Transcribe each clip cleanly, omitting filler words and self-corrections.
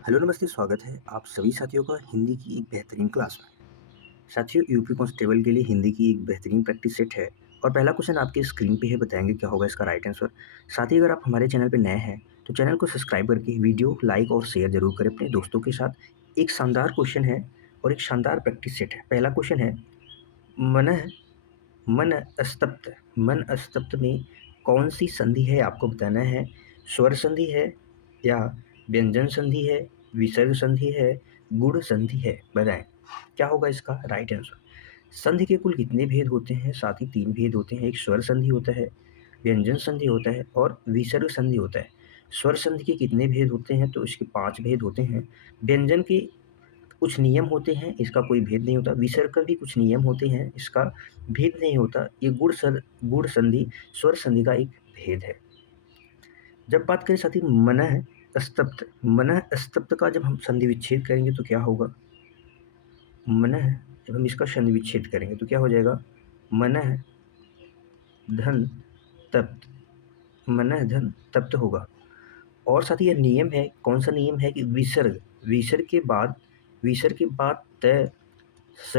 Hello नमस्ते, स्वागत है आप सभी साथियों का हिंदी की एक बेहतरीन क्लास में। साथियों, यूपी कांस्टेबल के लिए हिंदी की एक बेहतरीन प्रैक्टिस सेट है और पहला क्वेश्चन आपके स्क्रीन पे है, बताएंगे क्या होगा इसका राइट आंसर। साथ ही अगर आप हमारे चैनल पे नए हैं तो चैनल को सब्सक्राइब करके वीडियो लाइक और शेयर जरूर करें अपने दोस्तों के साथ। एक शानदार क्वेश्चन है और एक शानदार प्रैक्टिस सेट है। पहला क्वेश्चन है, मन मन स्तप्त मन स्तप्त में कौन सी संधि है आपको बताना है। स्वर संधि है या व्यंजन संधि है, विसर्ग संधि है, गुण संधि है, बताएं क्या होगा इसका राइट आंसर। संधि के कुल कितने भेद होते हैं? साथ ही तीन भेद होते हैं। एक स्वर संधि होता है, व्यंजन संधि होता है और विसर्ग संधि होता है। स्वर संधि के कितने भेद होते हैं? तो इसके पांच भेद होते हैं। व्यंजन के कुछ नियम होते हैं, इसका कोई भेद नहीं होता। विसर्ग का भी कुछ नियम होते हैं, इसका भेद नहीं होता। ये गुण संधि स्वर संधि का एक भेद है। जब बात करें साथी मनः स्तप्त का जब हम संधि विच्छेद करेंगे तो क्या होगा। मनः जब हम इसका संधि विच्छेद करेंगे तो क्या हो जाएगा, मनः धन तप्त, मनः धन तप्त होगा। और साथ ही यह नियम है, कौन सा नियम है कि विसर्ग विसर्ग के बाद स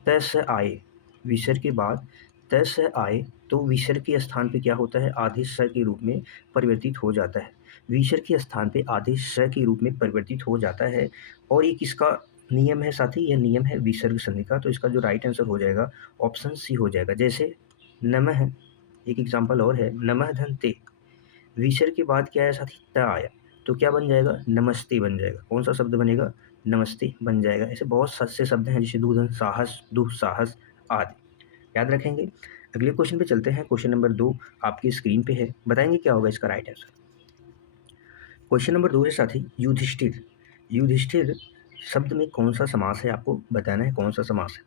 त स आए, विसर्ग के बाद त स आए तो विसर्ग के स्थान पे क्या होता है, आदेश स के रूप में परिवर्तित हो जाता है। विसर्ग के स्थान पे आदेश स के रूप में परिवर्तित हो जाता है। और ये किसका नियम है साथी? यह नियम है विसर्ग संधि का। तो इसका जो राइट आंसर हो जाएगा ऑप्शन सी हो जाएगा। जैसे नमः, एक एग्जाम्पल और है, नमः धन ते, विसर्ग के बाद क्या आया साथी, त आया, तो क्या बन जाएगा, नमस्ते बन जाएगा। कौन सा शब्द बनेगा, नमस्ते बन जाएगा। ऐसे बहुत से शब्द हैं जैसे दुधन साहस, दुस्साहस आदि, याद रखेंगे। अगले क्वेश्चन पे चलते हैं। क्वेश्चन नंबर 2 आपकी स्क्रीन पे है, बताएंगे क्या होगा इसका राइट आंसर। क्वेश्चन नंबर 2 है साथी, युधिष्ठिर। युधिष्ठिर शब्द में कौन सा समास है, आपको बताना है कौन सा समास है।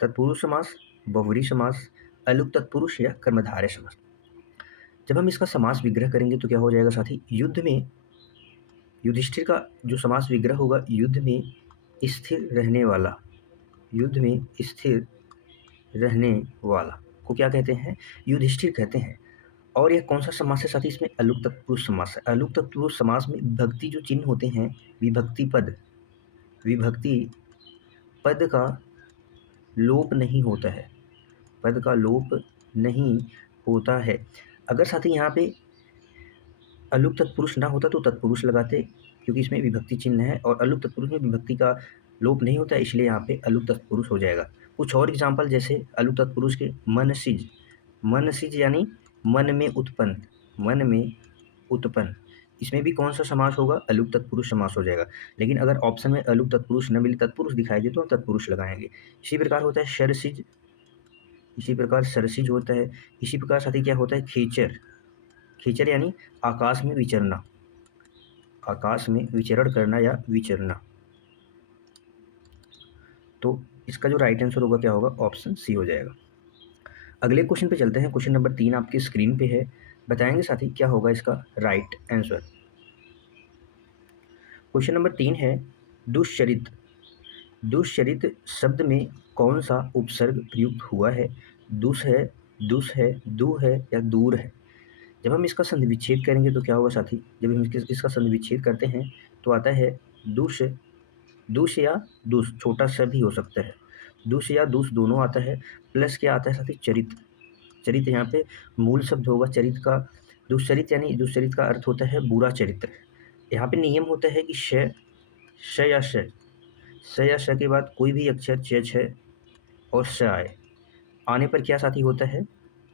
तत्पुरुष समास, बहुव्रीहि समास, अलुक तत्पुरुष या कर्मधारय समास। जब हम इसका समास विग्रह करेंगे तो क्या हो जाएगा साथी, युद्ध में युधिष्ठिर का जो समास विग्रह होगा, युद्ध में स्थिर रहने वाला, युद्ध में स्थिर रहने वाला को क्या कहते हैं, युधिष्ठिर कहते हैं। और यह कौन सा समास है साथी, इसमें अलुक तत्पुरुष समास है। अलुक तत्पुरुष समास में विभक्ति जो चिन्ह होते हैं, विभक्ति पद का लोप नहीं होता है, पद का लोप नहीं होता है। अगर साथी यहाँ पे अलुक तत्पुरुष ना होता तो तत्पुरुष लगाते, क्योंकि इसमें विभक्ति चिन्ह है और अलुक तत्पुरुष में विभक्ति का लोप नहीं होता, इसलिए यहाँ पे अलुक तत्पुरुष हो जाएगा। कुछ और एग्जाम्पल जैसे अलुक तत्पुरुष के, मन सिज यानी मन में उत्पन्न, मन में उत्पन्न, इसमें भी कौन सा समास होगा, अलुक तत्पुरुष समास हो जाएगा। लेकिन अगर ऑप्शन में अलुक तत्पुरुष न मिले, तत्पुरुष दिखाई दे तो हम तत्पुरुष लगाएंगे। इसी प्रकार होता है शरसिज, इसी प्रकार सरसिज होता है। इसी प्रकार साथी क्या होता है, खेचर, खेचर यानी आकाश में विचरना, आकाश में विचरण करना या विचरना। तो इसका जो राइट आंसर होगा क्या होगा, ऑप्शन सी हो जाएगा। अगले क्वेश्चन पे चलते हैं। क्वेश्चन नंबर 3 आपकी स्क्रीन पे है, बताएंगे साथी क्या होगा इसका राइट आंसर। क्वेश्चन नंबर 3 है, दुष्चरित। दुष्चरित शब्द में कौन सा उपसर्ग प्रयुक्त हुआ है। दुष है, दू है या दूर है। जब हम इसका संधि विच्छेद करेंगे तो क्या होगा साथी, जब हम इसका संधि विच्छेद करते हैं तो आता है दुष, दुष या दुष, छोटा सा भी हो सकता है, दुष या दुष दोनों आता है। प्लस क्या आता है साथी, चरित, चरित यहाँ पे मूल शब्द होगा चरित का। दुष्चरित यानी दुष्चरित का अर्थ होता है बुरा चरित्र। यहाँ पे नियम होता है कि श या श के बाद कोई भी अक्षर च छ और स आए, आने पर क्या साथी होता है,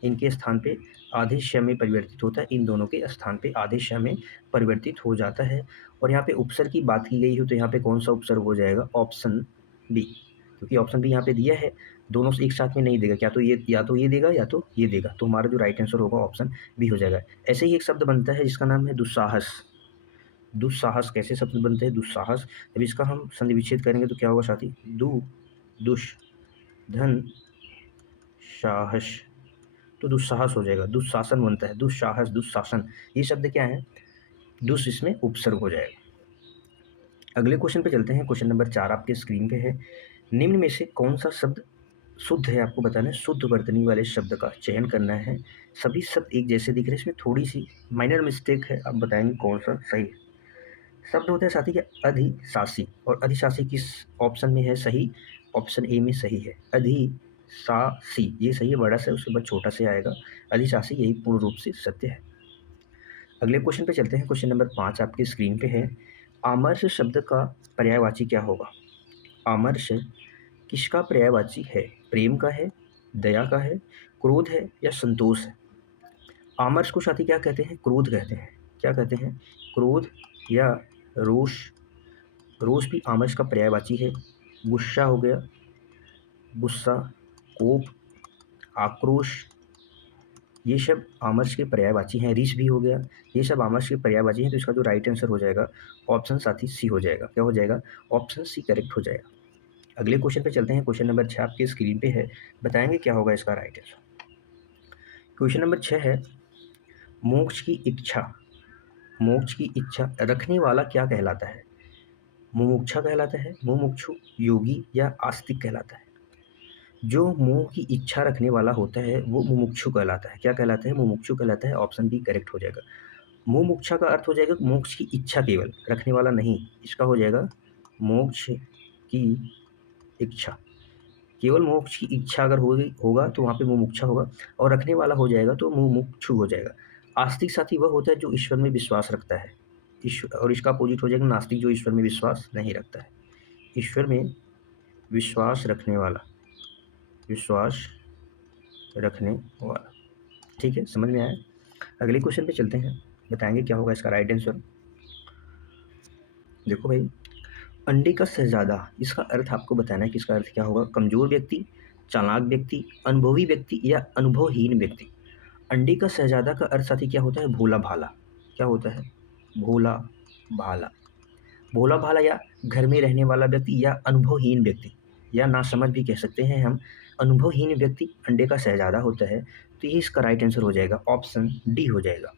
इनके स्थान पे आदेश श में परिवर्तित होता है, इन दोनों के स्थान पे आदेश श में परिवर्तित हो जाता है। और यहाँ पे उपसर्ग की बात की गई हो तो यहाँ पे कौन सा उपसर्ग हो जाएगा, ऑप्शन बी, क्योंकि ऑप्शन बी यहाँ पे दिया है, दोनों एक साथ में नहीं देगा, क्या तो ये, या तो ये देगा या तो ये देगा, तो हमारा जो राइट आंसर होगा ऑप्शन बी हो जाएगा। ऐसे ही एक शब्द बनता है जिसका नाम है दुस्साहस। दुस्साहस कैसे शब्द बनते हैं, दुस्साहस, जब इसका हम संधि विच्छेद करेंगे तो क्या होगा साथी, दुष धन साहस, तो दुस्साहस हो जाएगा। दुस्शासन बनता है, दुस्साहस, दुस्शासन, ये शब्द क्या है, दुस इसमें उपसर्ग हो जाएगा। अगले क्वेश्चन पे चलते हैं। क्वेश्चन नंबर 4 आपके स्क्रीन पे है, निम्न में से कौन सा शब्द शुद्ध है, आपको बताना है। शुद्ध वर्तनी वाले शब्द का चयन करना है। सभी शब्द एक जैसे दिख रहे हैं, इसमें थोड़ी सी माइनर मिस्टेक है, आप बताएंगे कौन सा सही है। शब्द होता है साथी क्या, अधिशासी, और अधिशासी किस ऑप्शन में है सही, ऑप्शन ए में सही है, अधिशासी ये सही है, बड़ा से उसके बाद छोटा से आएगा, अधिशासी यही पूर्ण रूप से सत्य है। अगले क्वेश्चन पे चलते हैं, क्वेश्चन नंबर 5 आपकी स्क्रीन पे है, आमर्ष शब्द का पर्यायवाची क्या होगा, आमर्ष किसका पर्यायवाची है, प्रेम का है, दया का है, क्रोध है या संतोष है। आमर्ष को साथी क्या कहते हैं, क्रोध कहते हैं, क्या कहते हैं, क्रोध या रोष, रोष भी आमर्ष का पर्यायवाची है, गुस्सा हो गया, गुस्सा, कोप, आक्रोश, ये सब आमर्ष के पर्यायवाची हैं, रिस भी हो गया, ये सब आमर्ष के पर्यायवाची हैं। तो इसका जो राइट आंसर हो जाएगा ऑप्शन साथी सी हो जाएगा, क्या हो जाएगा, ऑप्शन सी करेक्ट हो जाएगा। अगले क्वेश्चन पे चलते हैं, क्वेश्चन नंबर 6 आपकी स्क्रीन पे है, बताएंगे क्या होगा इसका राइट आंसर। क्वेश्चन नंबर 6 है, मोक्ष की इच्छा, मोक्ष की इच्छा रखने वाला क्या कहलाता है, मुमुक्षा कहलाता है, मुमुक्षु, योगी या आस्तिक कहलाता है। जो मोह की इच्छा रखने वाला होता है वो मुमुक्षु कहलाता है, क्या कहलाता है, मुमुक्षु कहलाता है, ऑप्शन बी करेक्ट हो जाएगा। मुमुक्षा का अर्थ हो जाएगा मोक्ष की इच्छा, केवल रखने वाला नहीं, इसका हो जाएगा मोक्ष की इच्छा, केवल मोक्ष की इच्छा अगर होगा तो वहाँ पे मुमुक्षा होगा, और रखने वाला हो जाएगा तो मुमुक्षु हो जाएगा। आस्तिक साथी वह होता है जो ईश्वर में विश्वास रखता है, ईश्वर, और इसका अपोजिट हो जाएगा नास्तिक जो ईश्वर में विश्वास नहीं रखता है। ईश्वर में विश्वास रखने वाला, विश्वास रखने वाला, ठीक है, समझ में आया। अगले क्वेश्चन पे चलते हैं, बताएंगे क्या होगा इसका राइट आंसर। देखो भाई, अंडे का शहजादा, इसका अर्थ आपको बताना है कि इसका अर्थ क्या होगा, कमजोर व्यक्ति, चालाक व्यक्ति, अनुभवी व्यक्ति या अनुभवहीन व्यक्ति। अंडे का शहजादा का अर्थ साथी क्या होता है, भोला भाला, क्या होता है, भोला भाला, भोला भाला या घर में रहने वाला व्यक्ति या अनुभवहीन व्यक्ति, या नासमझ भी कह सकते हैं हम, अनुभवहीन व्यक्ति अंडे का शहजादा होता है। तो ये इसका राइट आंसर हो जाएगा, ऑप्शन डी हो जाएगा।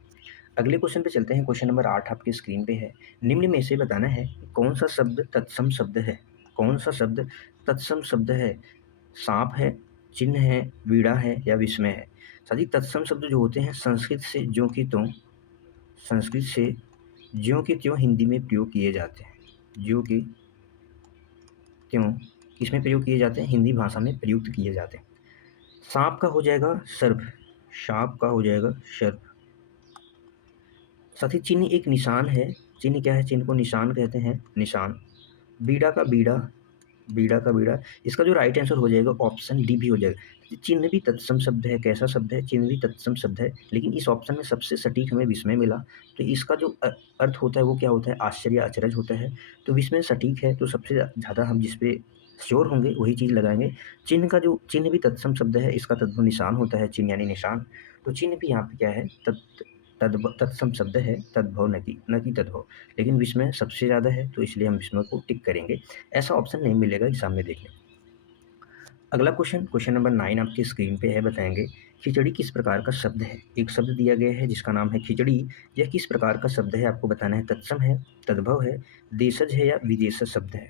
अगले क्वेश्चन पे चलते हैं, क्वेश्चन नंबर 8 आपकी स्क्रीन पे है, निम्न में से बताना है कौन सा शब्द तत्सम शब्द है, कौन सा शब्द तत्सम शब्द है, सांप है, चिन्ह है, वीणा है या विस्मय है। साथी तत्सम शब्द जो होते हैं संस्कृत से ज्यों की त्यों, संस्कृत से ज्यों की त्यों हिंदी में प्रयोग किए जाते हैं, ज्यों की त्यों किसमें प्रयोग किए जाते हैं, हिंदी भाषा में प्रयुक्त किए जाते हैं। सांप का हो जाएगा सर्प, सांप का हो जाएगा सर्प। साथ ही चिन्ह एक निशान है, चिन्ह क्या है, चिन्ह को निशान कहते हैं, निशान। बीड़ा का बीड़ा, बीड़ा का बीड़ा, इसका जो राइट आंसर हो जाएगा ऑप्शन डी भी हो जाएगा। चिन्ह भी तत्सम शब्द है, कैसा शब्द है, चिन्ह भी तत्सम शब्द है, लेकिन इस ऑप्शन में सबसे सटीक हमें विस्मय मिला। तो इसका जो अर्थ होता है वो क्या होता है, आश्चर्य, अचरज होता है। तो विस्मय सटीक है, तो सबसे ज़्यादा हम जिस पे श्योर होंगे वही चीज़ लगाएंगे। चिन्ह का जो, चिन्ह भी तत्सम शब्द है, इसका तद्भव निशान होता है, चिन्ह यानी निशान। तो चिन्ह भी यहाँ पे क्या है, तत्सम शब्द है, तद्भव न कि तद्भव, लेकिन विस्मय सबसे ज़्यादा है तो इसलिए हम विस्मय को टिक करेंगे। ऐसा ऑप्शन नहीं मिलेगा एग्जाम में, देखिए। अगला क्वेश्चन, क्वेश्चन नंबर 9 आपकी स्क्रीन पे है, बताएंगे खिचड़ी किस प्रकार का शब्द है। एक शब्द दिया गया है जिसका नाम है खिचड़ी, यह किस प्रकार का शब्द है आपको बताना है, तत्सम है, तद्भव है, देशज है या विदेशज शब्द है।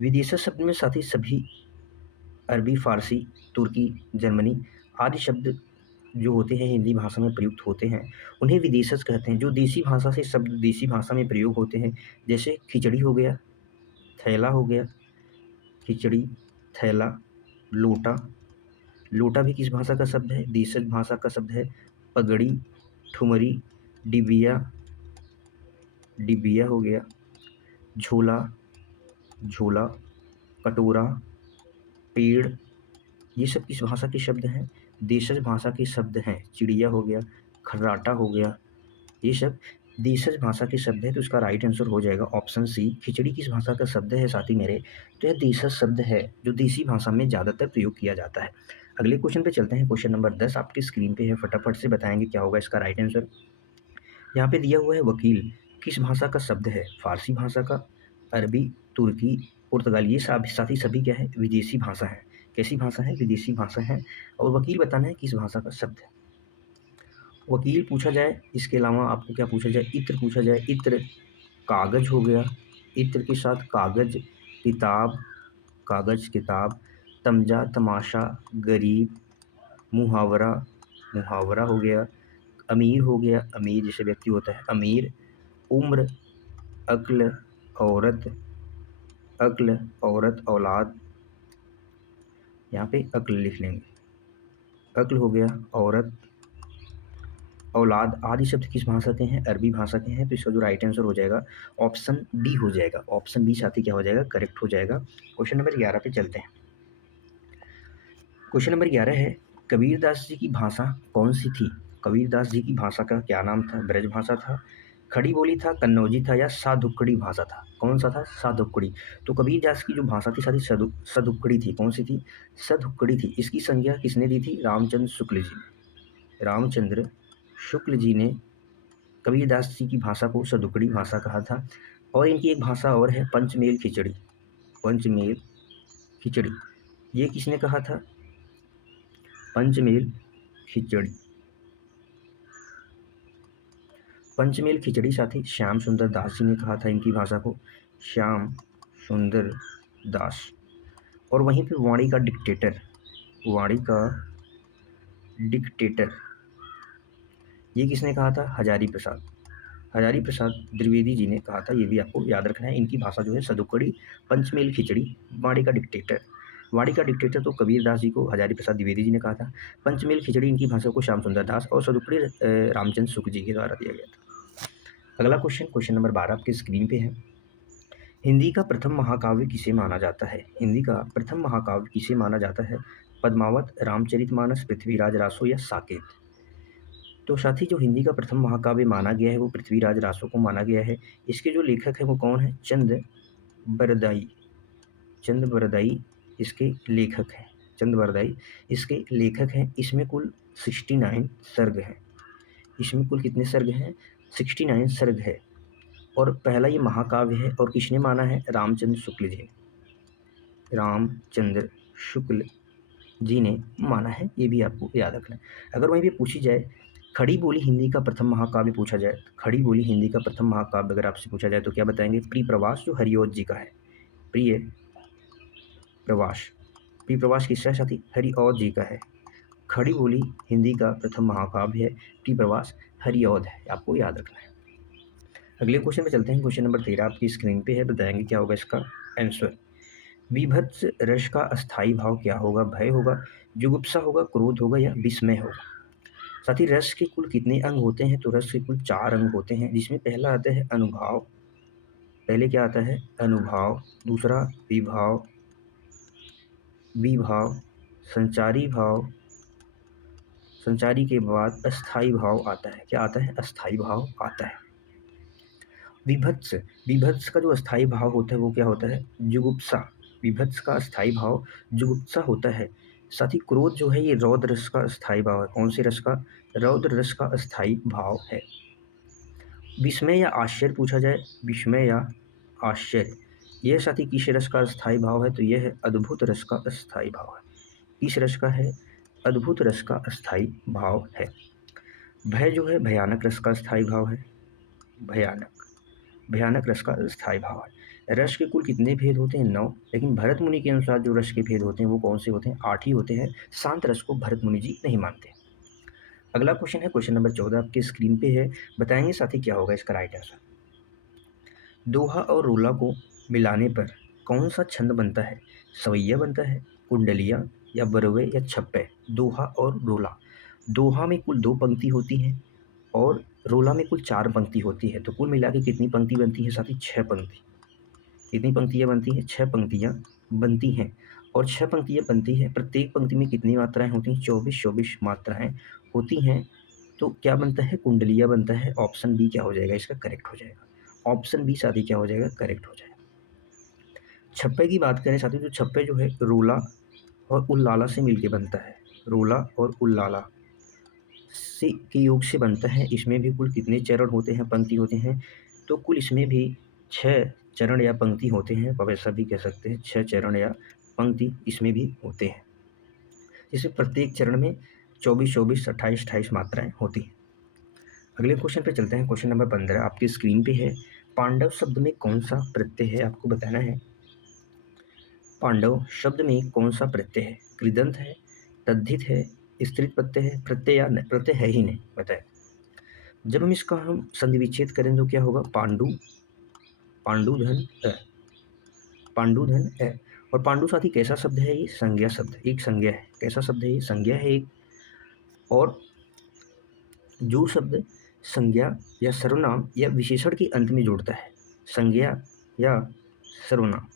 विदेशज शब्द में साथ ही सभी अरबी, फारसी, तुर्की, जर्मनी आदि शब्द जो होते हैं हिंदी भाषा में प्रयुक्त होते हैं, उन्हें विदेशज कहते हैं। जो देसी भाषा से शब्द देसी भाषा में प्रयोग होते हैं, जैसे खिचड़ी हो गया, थैला हो गया, खिचड़ी, थैला, लोटा, लोटा भी किस भाषा का शब्द है, देशज भाषा का शब्द है। पगड़ी, ठुमरी, डिबिया, डिबिया हो गया, झोला, झोला, कटोरा, पेड़, ये सब किस भाषा के शब्द हैं, देशज भाषा के शब्द हैं। चिड़िया हो गया, खर्राटा हो गया, ये सब देशज भाषा के शब्द है। तो इसका राइट आंसर हो जाएगा ऑप्शन सी। खिचड़ी किस भाषा का शब्द है साथी मेरे, तो यह देशज शब्द है जो देसी भाषा में ज़्यादातर प्रयोग किया जाता है। अगले क्वेश्चन पे चलते हैं, क्वेश्चन नंबर 10 आपकी स्क्रीन पे है, फटाफट से बताएंगे क्या होगा इसका राइट आंसर। यहाँ पे दिया हुआ है वकील किस भाषा का शब्द है, फारसी भाषा का, अरबी, तुर्की, पुर्तगाली, ये साथ ही सभी क्या है, विदेशी भाषा है। कैसी भाषा है, विदेशी भाषा है। और वकील बताना है किस भाषा का शब्द है। वकील पूछा जाए, इसके अलावा आपको क्या पूछा जाए, इत्र पूछा जाए, इत्र, कागज हो गया, इत्र के साथ कागज, किताब, कागज, किताब, तमजा, तमाशा, गरीब, मुहावरा, मुहावरा हो गया, अमीर हो गया, अमीर जैसे व्यक्ति होता है, अमीर, उम्र, अक्ल, औरत, अक्ल, औरत, औलाद, यहाँ पे अक्ल लिख लेंगे। अक्ल हो गया, औरत, औलाद आदि शब्द किस भाषा के हैं? अरबी भाषा के हैं। तो इसका जो राइट आंसर हो जाएगा ऑप्शन डी हो जाएगा। ऑप्शन बी साथी क्या हो जाएगा? करेक्ट हो जाएगा। क्वेश्चन नंबर 11 पे चलते हैं। क्वेश्चन नंबर 11 है, कबीरदास जी की भाषा कौन सी थी? कबीरदास जी की भाषा का क्या नाम था? ब्रज भाषा था, खड़ी बोली था, कन्नौजी था या साधुक्कड़ी भाषा था? कौन सा था? साधुक्कड़ी। तो कबीरदास की जो भाषा थी साथी सदुक्कड़ी थी। कौन सी थी? सदुक्कड़ी थी। इसकी संज्ञा किसने दी थी? रामचंद्र शुक्ल जी ने। रामचंद्र शुक्ल जी ने कबीरदास जी की भाषा को सदुक्कड़ी भाषा कहा था। और इनकी एक भाषा और है, पंचमेल खिचड़ी। पंचमेल खिचड़ी, ये किसने कहा था? पंचमेल खिचड़ी। पंचमेल खिचड़ी साथी श्याम सुंदर दास जी ने कहा था इनकी भाषा को, श्याम सुंदर दास। और वहीं पे वाणी का डिक्टेटर, वाणी का डिक्टेटर, ये किसने कहा था? हजारी प्रसाद। हजारी प्रसाद द्विवेदी जी ने कहा था। ये भी आपको याद रखना है। इनकी भाषा जो है सदुक्कड़ी, पंचमेल खिचड़ी, वाणी का डिक्टेटर। वाणी का डिक्टेटर तो कबीरदास जी को हजारी प्रसाद द्विवेदी जी ने कहा था। पंचमेल खिचड़ी इनकी भाषा को श्याम सुंदर दास, और सदुक्कड़ी रामचंद्र शुक्ल जी के द्वारा दिया गया था। अगला क्वेश्चन, क्वेश्चन नंबर 12 आपके स्क्रीन पे है। हिंदी का प्रथम महाकाव्य किसे माना जाता है? हिंदी का प्रथम महाकाव्य किसे माना जाता है? पद्मावत, रामचरितमानस, पृथ्वीराज रासो या साकेत? तो साथी जो हिंदी का प्रथम महाकाव्य माना गया है वो पृथ्वीराज रासो को माना गया है। इसके जो लेखक है वो कौन है? चंद बरदाई। चंद बरदाई इसके लेखक हैं। चंद बरदाई इसके लेखक हैं। इसमें कुल 69 सर्ग हैं। इसमें कुल कितने सर्ग हैं? 69 सर्ग है। और पहला ये महाकाव्य है। और किसने माना है? रामचंद्र शुक्ल जी ने। रामचंद्र शुक्ल जी ने माना है। ये भी आपको याद रखना है। अगर वहीं पे पूछी जाए खड़ी बोली हिंदी का प्रथम महाकाव्य पूछा जाए, खड़ी बोली हिंदी का प्रथम महाकाव्य अगर आपसे पूछा जाए तो क्या बताएंगे? प्रिय प्रवास, जो हरिऔध जी का है। प्रिय प्रवास। प्रिय प्रवास किसका है साथी? हरिऔध जी का है। खड़ी बोली हिंदी का प्रथम महाकाव्य है, प्रिय प्रवास हरिऔध है। आपको याद रखना है। अगले क्वेश्चन पे चलते हैं। क्वेश्चन नंबर 13 आपकी स्क्रीन पे है। बताएंगे क्या होगा इसका आंसर। विभत्स रस का अस्थाई भाव क्या होगा? भय होगा, जुगुप्सा होगा, क्रोध होगा या विस्मय होगा? साथ ही रस के कुल कितने अंग होते हैं? तो रस के कुल 4 अंग होते हैं, जिसमें पहला आता है अनुभाव। पहले क्या आता है? अनुभाव। दूसरा विभाव, विभाव, संचारी भाव। संचारी के बाद अस्थाई भाव आता है। क्या आता है? अस्थाई भाव आता है। विभत्स, विभत्स का जो अस्थाई भाव होता है वो क्या होता है? जुगुप्सा। विभत्स का अस्थाई भाव जुगुप्सा होता है। साथ ही क्रोध जो है ये रौद्र रस का अस्थाई भाव है। कौन से रस का? रौद्र रस का अस्थाई भाव है। विस्मय या आश्चर्य पूछा जाए, विस्मय या आश्चर्य, यह साथी किस रस का अस्थाई भाव है? तो यह है अद्भुत रस का अस्थाई भाव है। किस रस का है? अद्भुत रस का अस्थाई भाव है। भय जो है भयानक रस का अस्थाई भाव है। भयानक, भयानक रस का अस्थाई भाव है। रस के कुल कितने भेद होते हैं? 9। लेकिन भरत मुनि के अनुसार जो रस के भेद होते हैं वो कौन से होते हैं? 8 ही होते हैं। शांत रस को भरत मुनि जी नहीं मानते। अगला क्वेश्चन है, क्वेश्चन नंबर 14 आपके स्क्रीन पे है। बताएंगे साथी क्या होगा इसका राइट आंसर। दोहा और रोला को मिलाने पर कौन सा छंद बनता है? सवैया बनता है, कुंडलिया या बरवे या छप्पे? दोहा और रोला। दोहा में कुल 2 पंक्ति होती हैं और रोला में कुल 4 पंक्ति होती है। तो कुल मिला के कितनी पंक्ति बनती है साथी? 6 पंक्ति। कितनी पंक्तियाँ बनती हैं? 6 पंक्तियाँ बनती हैं। और 6 पंक्तियाँ बनती हैं। प्रत्येक पंक्ति में कितनी मात्राएँ होती हैं? 24-24 मात्राएँ होती हैं। तो क्या बनता है? कुंडलिया बनता है। ऑप्शन बी क्या हो जाएगा इसका? करेक्ट हो जाएगा। ऑप्शन बी साथी क्या हो जाएगा? करेक्ट हो जाएगा। छप्पे की बात करें साथी तो छप्पे जो है रोला और उल्लाला से मिलके बनता है। रोला और उल्लाला से के योग से बनता है। इसमें भी कुल कितने चरण होते हैं? पंक्ति होते हैं? तो कुल इसमें भी 6 चरण या पंक्ति होते हैं। आप ऐसा भी कह सकते हैं 6 चरण या पंक्ति इसमें भी होते हैं, जिसमें प्रत्येक चरण में 24-24, 28-28 मात्राएँ होती हैं। अगले क्वेश्चन पे चलते हैं। क्वेश्चन नंबर 15 आपकी स्क्रीन पे है। पांडव शब्द में कौन सा प्रत्यय है? आपको बताना है। पांडव शब्द में कौन सा प्रत्यय है? कृदंत है, तद्धित है, स्त्रीलिंग प्रत्यय है, प्रत्यय या प्रत्यय है ही नहीं? बताएं। जब हम इसका संधि विच्छेद करें तो क्या होगा? पांडु पांडुधन अ, पांडुधन अ। और पांडु साथी कैसा शब्द है? ये संज्ञा शब्द, एक संज्ञा है। कैसा शब्द है? ये संज्ञा है एक। और जो शब्द संज्ञा या सर्वनाम या विशेषण के अंत में जुड़ता है, संज्ञा या सर्वनाम,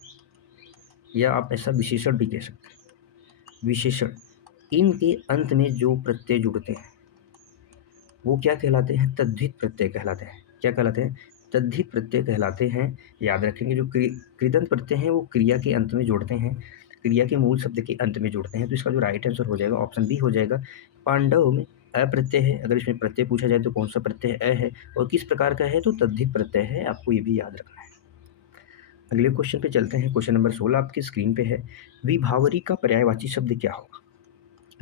या आप ऐसा विशेषण भी कह सकते हैं, विशेषण, इनके अंत में जो प्रत्यय जुड़ते हैं वो क्या कहलाते हैं? तद्धित प्रत्यय कहलाते हैं। क्या कहलाते हैं? तद्धित प्रत्यय कहलाते हैं। याद रखेंगे, जो कृदंत प्रत्यय हैं वो क्रिया के अंत में जुड़ते हैं, क्रिया के मूल शब्द के अंत में जुड़ते हैं। तो इसका जो राइट आंसर हो जाएगा ऑप्शन बी हो जाएगा। पांडव में अ प्रत्यय है, अगर इसमें प्रत्यय पूछा जाए तो कौन सा प्रत्यय अ है और किस प्रकार का है? तो तद्धित प्रत्यय है। आपको ये भी याद रखना है। अगले क्वेश्चन पे चलते हैं। क्वेश्चन नंबर 16 आपकी स्क्रीन पे है। विभावरी का पर्यायवाची शब्द क्या होगा?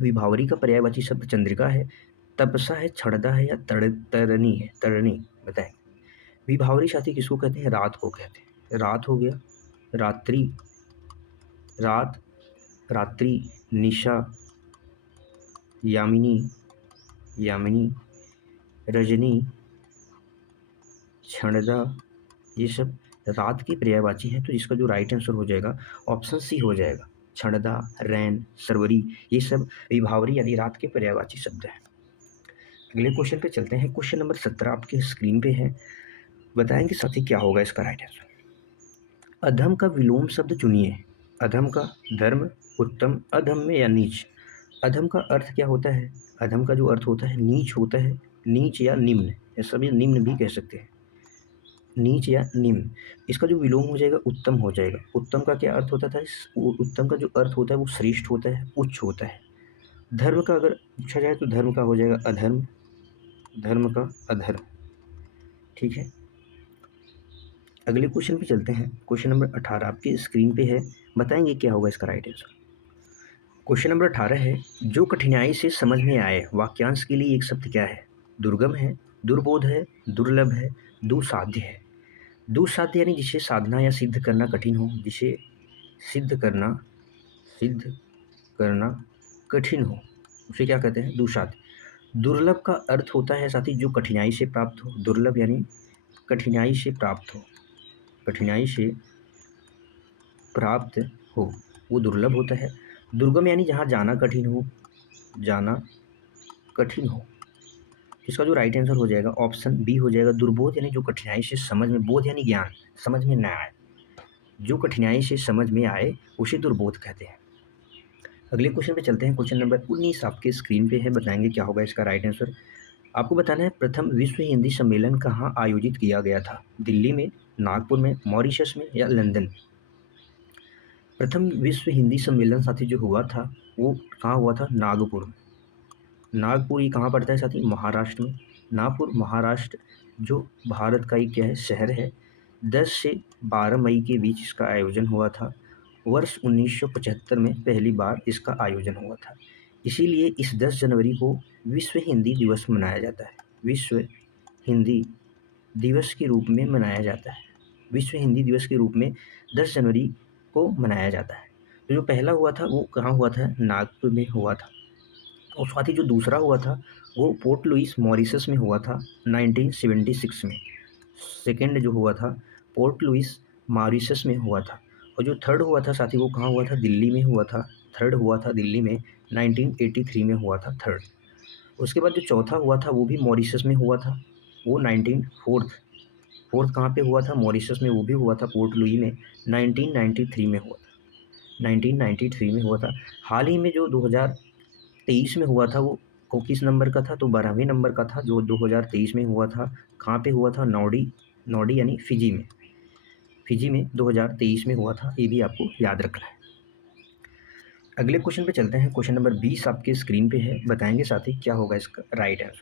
विभावरी का पर्यायवाची शब्द चंद्रिका है, तपसा है, छड़दा है, या तरनी है? तरनी बताएं। विभावरी साथी किसको कहते हैं? रात को कहते हैं। रात हो गया, रात्रि, रात, रात्रि, निशा, यामिनी, यामिनी, रजनी, क्षणदा, ये सब रात के पर्यायवाची हैं। तो इसका जो राइट आंसर हो जाएगा ऑप्शन सी हो जाएगा। क्षणदा, रैन, सरवरी, ये सब विभावरी यानी रात के पर्यायवाची शब्द हैं। अगले क्वेश्चन पे चलते हैं। क्वेश्चन नंबर 17 आपके स्क्रीन पे है। बताएंगे साथी क्या होगा इसका राइट आंसर? अधम का विलोम शब्द चुनिए। अधम का धर्म, उत्तम, अधम या नीच। अधम का अर्थ क्या होता है? अधम का जो अर्थ होता है नीच होता है, नीच या निम्न, या सभी निम्न भी कह सकते हैं, नीच या निम्न। इसका जो विलोम हो जाएगा उत्तम हो जाएगा। उत्तम का क्या अर्थ होता था? उत्तम का जो अर्थ होता है वो श्रेष्ठ होता है, उच्च होता है। धर्म का अगर पूछा जाए तो धर्म का हो जाएगा अधर्म, धर्म का अधर्म। ठीक है, अगले क्वेश्चन पे चलते हैं। क्वेश्चन नंबर 18 आपकी स्क्रीन पे है। बताएंगे क्या होगा इसका राइट आंसर? क्वेश्चन नंबर 18 है। जो कठिनाई से समझ में आए वाक्यांश के लिए एक शब्द क्या है? दुर्गम है, दुर्बोध है, दुर्लभ है, दुसाध्य है। दुसाध्य यानी जिसे साधना या सिद्ध करना कठिन हो, जिसे सिद्ध करना कठिन हो, उसे क्या कहते हैं? दुसाध्य। दुर्लभ का अर्थ होता है साथी जो कठिनाई से प्राप्त हो। दुर्लभ यानी कठिनाई से प्राप्त हो, कठिनाई से प्राप्त हो, वो दुर्लभ होता है। दुर्गम यानी जहाँ जाना कठिन हो, जाना कठिन हो। इसका जो राइट आंसर हो जाएगा ऑप्शन बी हो जाएगा। दुर्बोध यानी जो कठिनाई से समझ में, बोध यानी ज्ञान, समझ में न आए, जो कठिनाई से समझ में आए उसे दुर्बोध कहते हैं। अगले क्वेश्चन पे चलते हैं। क्वेश्चन नंबर 19 आपके स्क्रीन पे है। बताएंगे क्या होगा इसका राइट आंसर? आपको बताना है प्रथम विश्व हिंदी सम्मेलन कहाँ आयोजित किया गया था? दिल्ली में, नागपुर में, मॉरिशस में, या लंदन में? प्रथम विश्व हिंदी सम्मेलन साथी जो हुआ था वो कहाँ हुआ था? नागपुर में। नागपुर ये कहाँ पड़ता है साथी? महाराष्ट्र में। नागपुर महाराष्ट्र जो भारत का एक क्या है? शहर है। 10 से 12 मई के बीच इसका आयोजन हुआ था। वर्ष 1975 में पहली बार इसका आयोजन हुआ था। इसीलिए इस 10 जनवरी को विश्व हिंदी दिवस मनाया जाता है। विश्व हिंदी दिवस के रूप में मनाया जाता है। विश्व हिंदी दिवस के रूप में 10 जनवरी को मनाया जाता है। तो जो पहला हुआ था वो कहाँ हुआ था? नागपुर में हुआ था। और साथ ही जो दूसरा हुआ था वो पोर्ट लुइस मॉरिशस में हुआ था 1976 में। सेकेंड जो हुआ था पोर्ट लुइस मॉरिशस में हुआ था। और जो थर्ड हुआ था साथी वो कहाँ हुआ था? दिल्ली में हुआ था। थर्ड हुआ था दिल्ली में 1983 में हुआ था थर्ड। उसके बाद जो चौथा हुआ था वो भी मॉरिशस में हुआ था, वो 19 फोर्थ कहाँ पे हुआ था? मॉरिशस में, वो भी हुआ था पोर्ट लुई में 1993 में हुआ था। 1993 में हुआ था। हाल ही में जो 2023 में हुआ था वो किस नंबर का था? तो 12वें नंबर का था जो 2023 में हुआ था। कहाँ पे हुआ था? नौडी, नौडी यानी फिजी में। फिजी में 2023 में हुआ था, ये भी आपको याद रखना है। अगले क्वेश्चन पे चलते हैं। क्वेश्चन नंबर 20 आपके स्क्रीन पे है। बताएंगे साथी क्या होगा इसका राइट आंसर?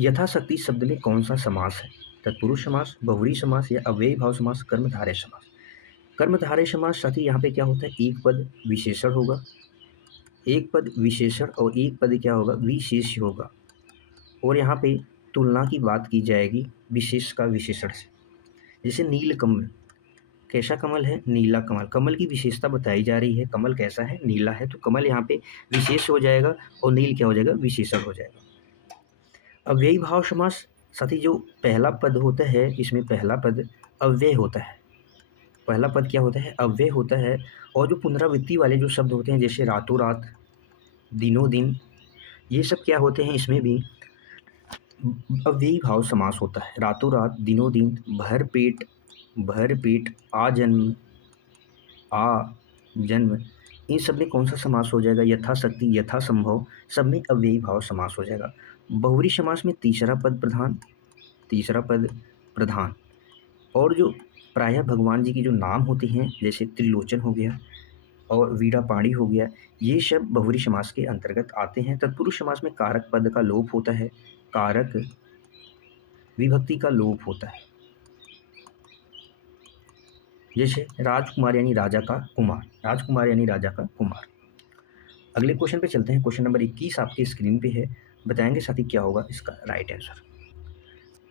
यथाशक्ति शब्द में कौन सा समास है? तत्पुरुष समास, बहुव्रीहि समास, या अव्ययी भाव समास, कर्मधारय समास? कर्मधारय समास साथी यहाँ पे क्या होता है? एक पद विशेषण होगा, एक पद विशेषण और एक पद क्या होगा? विशेष्य होगा। और यहाँ पे तुलना की बात की जाएगी विशेष का विशेषण से। जैसे नील कमल, कैसा कमल है? नीला कमल। कमल की विशेषता बताई जा रही है, कमल कैसा है? नीला है। तो कमल यहाँ पे विशेष हो जाएगा और नील क्या हो जाएगा? विशेषण हो जाएगा। अव्ययी भाव समास साथी जो पहला पद होता है इसमें पहला पद अव्यय होता है। पहला पद क्या होता है? अव्यय होता है। और जो पुनरावृत्ति वाले जो शब्द होते हैं जैसे रातों रात, दिनों दिन, ये सब क्या होते हैं? इसमें भी अव्ययी भाव समास होता है। रातों रात, दिनों दिन, भर पेट, आ जन्म, इन सब में कौन सा समास हो जाएगा? यथाशक्ति, यथासंभव, सब में अव्ययी भाव समास हो जाएगा। बहुव्रीहि समास में तीसरा पद प्रधान। और जो प्रायः भगवान जी के जो नाम होते हैं जैसे त्रिलोचन हो गया और वीणापाणी हो गया, ये सब बहुव्रीहि समास के अंतर्गत आते हैं। तत्पुरुष समास में कारक पद का लोप होता है, कारक विभक्ति का लोप होता है। जैसे राजकुमार यानी राजा का कुमार, राजकुमार यानी राजा का कुमार। अगले क्वेश्चन पे चलते हैं। क्वेश्चन नंबर 21 आपके स्क्रीन पे है, बताएंगे साथी क्या होगा इसका राइट आंसर।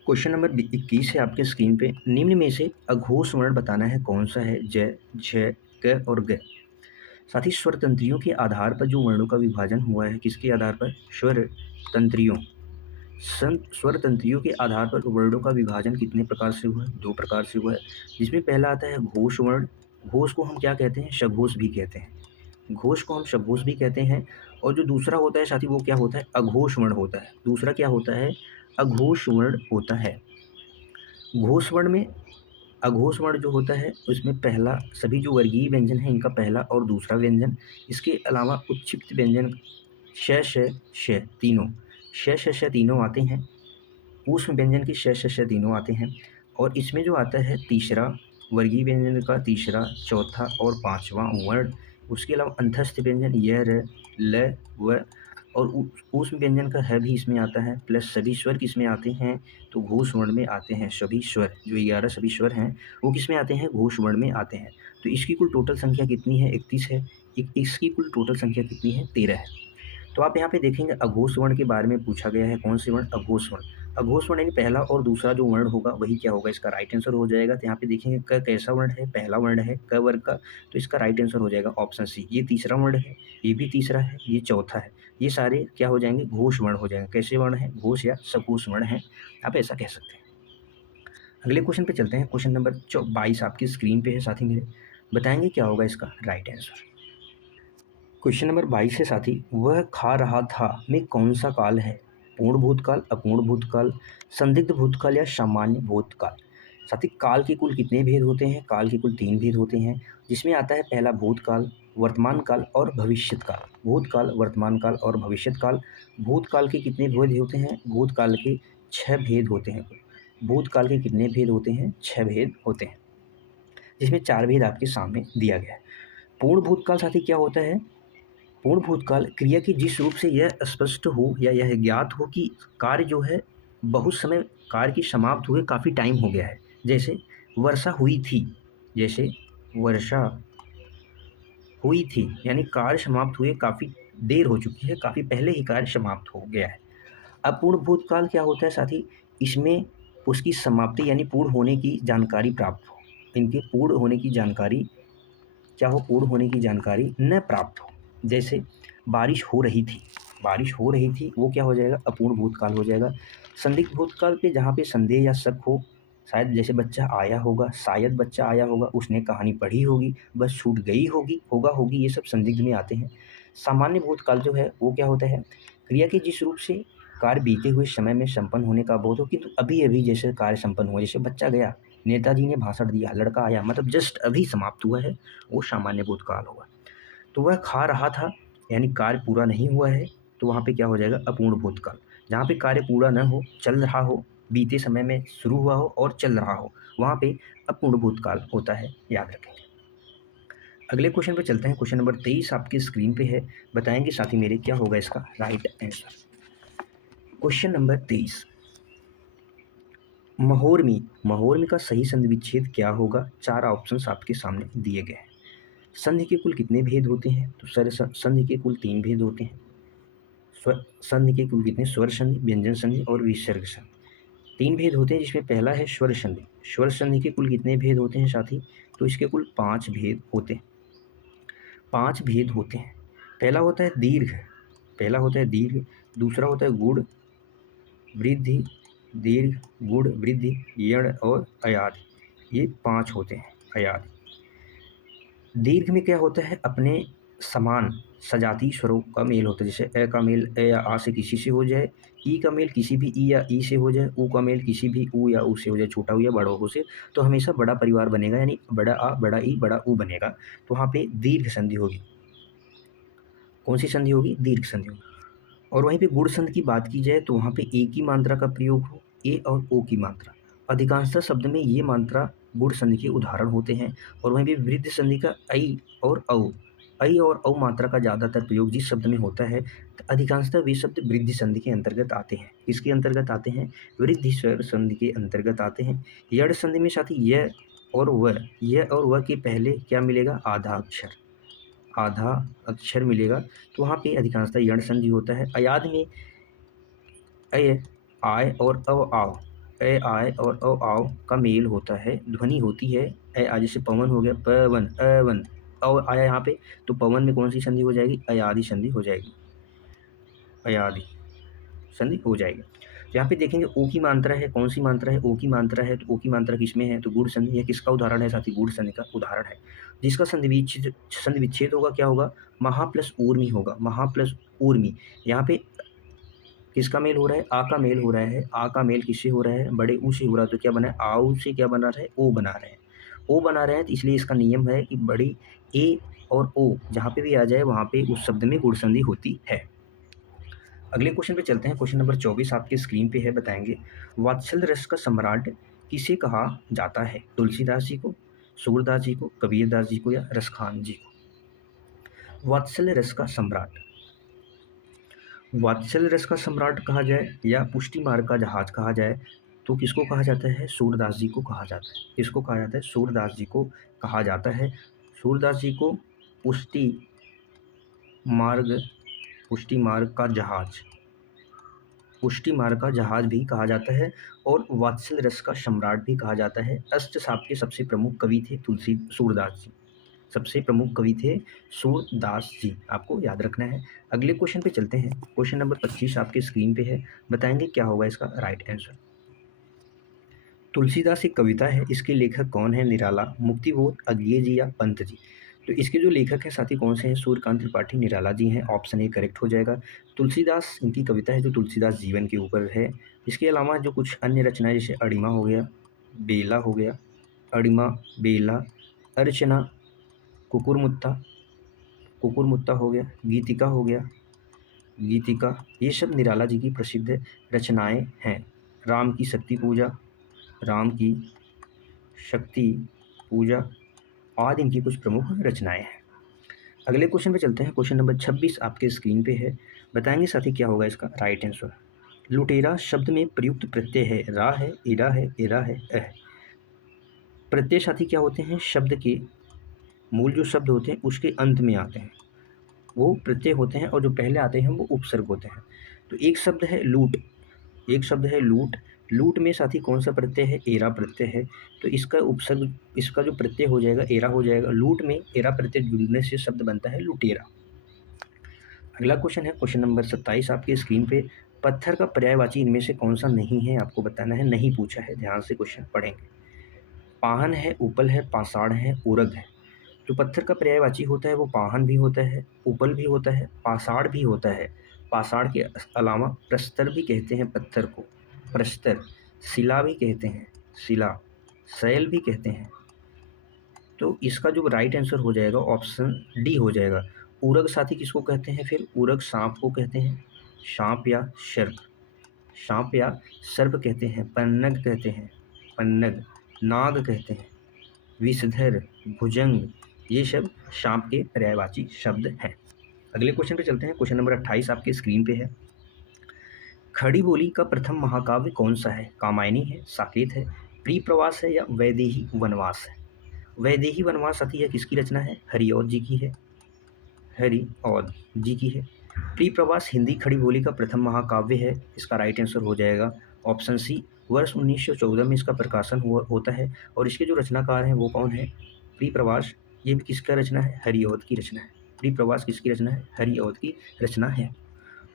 क्वेश्चन नंबर 21 है आपके स्क्रीन पे। निम्न में से अघोष वर्ण बताना है, कौन सा है? ज, झ, क और ग। साथ ही स्वर तंत्रियों के आधार पर जो वर्णों का विभाजन हुआ है, किसके आधार पर? स्वर तंत्रियों के आधार पर वर्णों का विभाजन कितने प्रकार से हुआ है? 2 प्रकार से हुआ है। जिसमें पहला आता है घोष वर्ण। घोष को हम क्या कहते हैं? सघोष भी कहते हैं। घोष को हम सघोष भी कहते हैं। और जो दूसरा होता है साथी, वो क्या होता है? अघोष वर्ण होता है। दूसरा क्या होता है? अघोष वर्ण होता है। घोष वर्ण में, अघोष वर्ण जो होता है उसमें पहला, सभी जो वर्गीय व्यंजन है इनका पहला और दूसरा व्यंजन, इसके अलावा उच्छिष्ट व्यंजन श श श तीनों, श श श तीनों आते हैं। ऊष्म व्यंजन के श श श तीनों आते हैं। और इसमें जो आता है तीसरा, वर्गीय व्यंजन का तीसरा, चौथा और पांचवा वर्ण, उसके अलावा अंतस्थ व्यंजन य, र, ल, व और ऊष्म व्यंजन का है भी इसमें आता है। प्लस सभी स्वर किस में आते हैं? तो घोष वर्ण में आते हैं। सभी स्वर जो 11 सभी स्वर हैं वो किस में आते हैं? घोष वर्ण में आते हैं। तो इसकी कुल टोटल संख्या कितनी है? 31 है। इसकी कुल टोटल संख्या कितनी है? 13 है। तो आप यहाँ पे देखेंगे अघोष वर्ण के बारे में पूछा गया है। कौन से वर्ण? अघोष वर्ण। अघोष वर्ण यानी पहला और दूसरा जो वर्ण होगा वही क्या होगा? इसका राइट आंसर हो जाएगा। तो यहाँ पे देखेंगे क कैसा वर्ण है? पहला वर्ण है क वर्ग का, तो इसका राइट आंसर हो जाएगा ऑप्शन सी। ये तीसरा वर्ण है, ये भी तीसरा है, ये चौथा है। ये सारे क्या हो जाएंगे? घोष वर्ण हो जाएंगे। कैसे वर्ण है? घोष या सघोष वर्ण है, आप ऐसा कह सकते हैं। अगले क्वेश्चन पे चलते हैं। क्वेश्चन नंबर 22 आपकी स्क्रीन पे है साथी मेरे, बताएंगे क्या होगा इसका राइट आंसर। क्वेश्चन नंबर 22 है साथी, वह खा रहा था में कौन सा काल है? पूर्ण भूतकाल, अपूर्ण भूतकाल, संदिग्ध भूतकाल या सामान्य भूतकाल। साथी काल के कुल कितने भेद होते हैं? काल के कुल 3 भेद होते हैं, जिसमें आता है पहला भूतकाल, वर्तमान काल और भविष्यत काल। भूतकाल, वर्तमान काल और भविष्यत काल। भूतकाल के कितने भेद होते हैं? भूतकाल के 6 भेद होते हैं। भूतकाल के कितने भेद होते हैं? 6 भेद होते हैं, जिसमें 4 भेद आपके सामने दिया गया है। पूर्ण भूतकाल साथी क्या होता है? पूर्ण भूतकाल क्रिया की जिस रूप से यह स्पष्ट हो या यह ज्ञात हो कि कार्य जो है बहुत समय, कार्य की समाप्त हुए काफ़ी टाइम हो गया है। जैसे वर्षा हुई थी, जैसे वर्षा हुई थी यानी कार्य समाप्त हुए काफ़ी देर हो चुकी है, काफ़ी पहले ही कार्य समाप्त हो गया है। अपूर्ण भूतकाल क्या होता है साथी? इसमें उसकी समाप्ति यानी पूर्ण होने की जानकारी प्राप्त हो। इनके पूर्ण होने की जानकारी क्या हो? पूर्ण होने की जानकारी न प्राप्त हो। जैसे बारिश हो रही थी, बारिश हो रही थी, वो क्या हो जाएगा? अपूर्ण भूतकाल हो जाएगा। संदिग्ध भूतकाल पे जहाँ पे संदेह या शक हो, शायद जैसे बच्चा आया होगा, शायद बच्चा आया होगा, उसने कहानी पढ़ी होगी, बस छूट गई होगी, होगी, ये सब संदिग्ध में आते हैं। सामान्य भूतकाल जो है वो क्या होता है? क्रिया के जिस रूप से कार्य बीते हुए समय में संपन्न होने का बोध हो, किंतु अभी अभी जैसे कार्य संपन्न हुआ, जैसे बच्चा गया, नेताजी ने भाषण दिया, लड़का आया, मतलब जस्ट अभी समाप्त हुआ है, वो सामान्य भूतकाल होगा। तो वह खा रहा था यानी कार्य पूरा नहीं हुआ है, तो वहाँ पे क्या हो जाएगा? अपूर्ण भूतकाल। जहाँ पे कार्य पूरा न हो, चल रहा हो, बीते समय में शुरू हुआ हो और चल रहा हो, वहाँ पे अपूर्ण भूतकाल होता है, याद रखेंगे। अगले क्वेश्चन पे चलते हैं। क्वेश्चन नंबर 23 आपकी स्क्रीन पे है, बताएंगे साथी मेरे क्या होगा इसका राइट आंसर। क्वेश्चन नंबर 23, महोर्मी, महोर्मी का सही संधि विच्छेद क्या होगा? 4 ऑप्शंस आपके सामने दिए गए हैं। संधि के कुल कितने भेद होते हैं? तो सर संधि के कुल 3 भेद होते हैं। संधि के कुल कितने? स्वर संधि, व्यंजन संधि और विसर्ग संधि। 3 भेद होते हैं, जिसमें पहला है स्वर संधि। स्वर संधि के कुल कितने भेद होते हैं साथी? तो इसके कुल 5 भेद होते हैं। 5 भेद होते हैं। पहला होता है दीर्घ, पहला होता है दीर्घ, दूसरा होता है गुण, वृद्धि, दीर्घ, गुण, वृद्धि, यण और अयाद। ये 5 होते हैं अयाद। दीर्घ में क्या होता है, अपने समान सजातीय स्वरों का मेल होता है, जैसे अ का मेल अ या आ से किसी से हो जाए, ई का मेल किसी भी ई या ई से हो जाए, ऊ का मेल किसी भी ऊ या ऊ से हो जाए, छोटा ऊ या बड़ा ऊ से, तो हमेशा बड़ा परिवार बनेगा, यानी बड़ा आ, बड़ा ई, बड़ा ऊ बनेगा। तो वहाँ पे दीर्घ संधि होगी। कौन सी संधि होगी? दीर्घ संधि होगी। और वहीं पे गुण संधि की बात की जाए तो वहाँ पे ए की मात्रा का प्रयोग हो, ए और ओ की मात्रा। अधिकांशतः शब्द में ये मात्रा गुण संधि के उदाहरण होते हैं। और वहीं पे वृद्धि संधि का ऐ और औ, ऐ और औ मात्रा का ज़्यादातर प्रयोग जिस शब्द में होता है, तो अधिकांशतः वे शब्द वृद्धि संधि के अंतर्गत आते हैं। किसके अंतर्गत आते हैं? वृद्धि स्वर संधि के अंतर्गत आते हैं। यड़ संधि में साथी यह और व के पहले क्या मिलेगा? आधा अक्षर मिलेगा, तो वहाँ पे अधिकांशतः यण संधि होता है। अयाद में अय, आय और अव आव, अय आय और अव आव का मेल होता है, ध्वनि होती है। अय आ जैसे पवन हो गया, पवन अवन, और आया यहाँ पे, तो पवन में कौन सी संधि हो जाएगी? अयादि संधि हो जाएगी, अयादि संधि हो जाएगी। तो यहाँ पे देखेंगे ओ की मात्रा है, कौन सी मात्रा है? ओ की मात्रा है, तो ओ की मात्रा किसमें है? तो गुण संधि है। किसका उदाहरण है साथी? गुण संधि का उदाहरण है। जिसका संधि विच्छेद होगा क्या होगा? महा प्लस ऊर्मी होगा, महा प्लस ऊर्मी। यहाँ पे किसका मेल हो रहा है? आ का मेल हो रहा है। आ का मेल किससे हो रहा है? बड़े ऊ से हो रहा है, तो क्या बना है? आऊ से क्या बना रहा है? ओ बना रहे हैं। ओ बना रहे हैं, तो इसलिए इसका नियम है कि बड़ी ए और ओ जहाँ पे भी आ जाए वहाँ पे उस शब्द में गुण संधि होती है। अगले क्वेश्चन पे चलते हैं। क्वेश्चन नंबर 24 आपके स्क्रीन पे है, बताएंगे वात्सल्य रस का सम्राट किसे कहा जाता है? तुलसीदास जी को, सूरदास जी को, कबीरदास जी को, या रसखान जी को? वात्सल्य रस का सम्राट, वात्सल्य रस का सम्राट कहा जाए या पुष्टि मार्ग का जहाज कहा जाए, तो किसको कहा जाता है? सूरदास जी को कहा जाता है। किसको कहा जाता है? सूरदास जी को कहा जाता है। सूरदास जी को पुष्टि मार्ग, पुष्टि मार्ग का जहाज, पुष्टि मार्ग का जहाज भी कहा जाता है, और वात्सल्य रस का सम्राट भी कहा जाता है। अष्टसाप के सबसे प्रमुख कवि थे सूरदास जी, सबसे प्रमुख कवि थे सूरदास जी, आपको याद रखना है। अगले क्वेश्चन पे चलते हैं। क्वेश्चन नंबर 25 आपके स्क्रीन पे है, बताएंगे क्या होगा इसका राइट आंसर। तुलसीदास एक कविता है, इसके लेखक कौन है? निराला, मुक्तिबोध, अज्ञे जी, या पंत जी? तो इसके जो लेखक हैं साथी कौन से हैं? सूर्यकांत त्रिपाठी, निराला जी हैं। ऑप्शन ए करेक्ट हो जाएगा। तुलसीदास इनकी कविता है जो तुलसीदास जीवन के ऊपर है। इसके अलावा जो कुछ अन्य रचनाएं, जैसे अड़िमा हो गया, बेला हो गया, अड़िमा, बेला, अर्चना, कुकुरमुत्ता, कुकुरमुत्ता हो गया, गीतिका हो गया, गीतिका, ये सब निराला जी की प्रसिद्ध रचनाएं हैं। राम की शक्ति पूजा, राम की शक्ति पूजा आदि इनकी कुछ प्रमुख रचनाएं हैं। अगले क्वेश्चन पे चलते हैं। क्वेश्चन नंबर 26 आपके स्क्रीन पे है, बताएंगे साथी क्या होगा इसका राइट आंसर। लुटेरा शब्द में प्रयुक्त प्रत्यय है, रा है, इरा है, एरा है, अ है। प्रत्यय साथी क्या होते हैं? शब्द के मूल जो शब्द होते हैं उसके अंत में आते हैं, वो प्रत्यय होते हैं, और जो पहले आते हैं वो उपसर्ग होते हैं। तो एक शब्द है लूट, एक शब्द है लूट, लूट में साथी कौन सा प्रत्यय है? एरा प्रत्यय है। तो इसका उपसर्ग, इसका जो प्रत्यय हो जाएगा एरा हो जाएगा। लूट में एरा प्रत्यय जुड़ने से शब्द बनता है लुटेरा। अगला क्वेश्चन है क्वेश्चन नंबर 27 आपके स्क्रीन पे, पत्थर का पर्यायवाची इनमें से कौन सा नहीं है? आपको बताना है, नहीं पूछा है, ध्यान से क्वेश्चन पढ़ेंगे। पाहन है, उपल है, पाषाण है, उरग है। जो पत्थर का पर्यायवाची होता है वो पाहन भी होता है, उपल भी होता है, पाषाण भी होता है। पाषाण के अलावा प्रस्तर भी कहते हैं पत्थर को, प्रस्तर, शिला भी कहते हैं, शिला, शैल भी कहते हैं। तो इसका जो राइट आंसर हो जाएगा ऑप्शन डी हो जाएगा। उरग साथी किसको कहते हैं? फिर उरग सांप को कहते हैं, सांप या सर्प, सांप या सर्प कहते हैं। पन्नग कहते हैं, पन्नग, नाग कहते हैं, विषधर, भुजंग, ये सब सांप के पर्यायवाची शब्द हैं। अगले क्वेश्चन पे चलते हैं। क्वेश्चन नंबर 28 आपके स्क्रीन पे है, खड़ी बोली का प्रथम महाकाव्य कौन सा है? कामायनी है, साकेत है, प्रियप्रवास है, या वैदेही वनवास है? वैदेही वनवास साथी यह किसकी रचना है? हरिऔध जी की है, हरिऔध जी की है। प्रियप्रवास हिंदी खड़ी बोली का प्रथम महाकाव्य है। इसका राइट आंसर हो जाएगा ऑप्शन सी। वर्ष 1914 में इसका प्रकाशन हुआ होता है, और इसके जो रचनाकार हैं वो कौन है? प्रियप्रवास, ये भी किसका रचना है? हरिऔध की रचना है। प्रियप्रवास किसकी रचना है? हरिऔध की रचना है।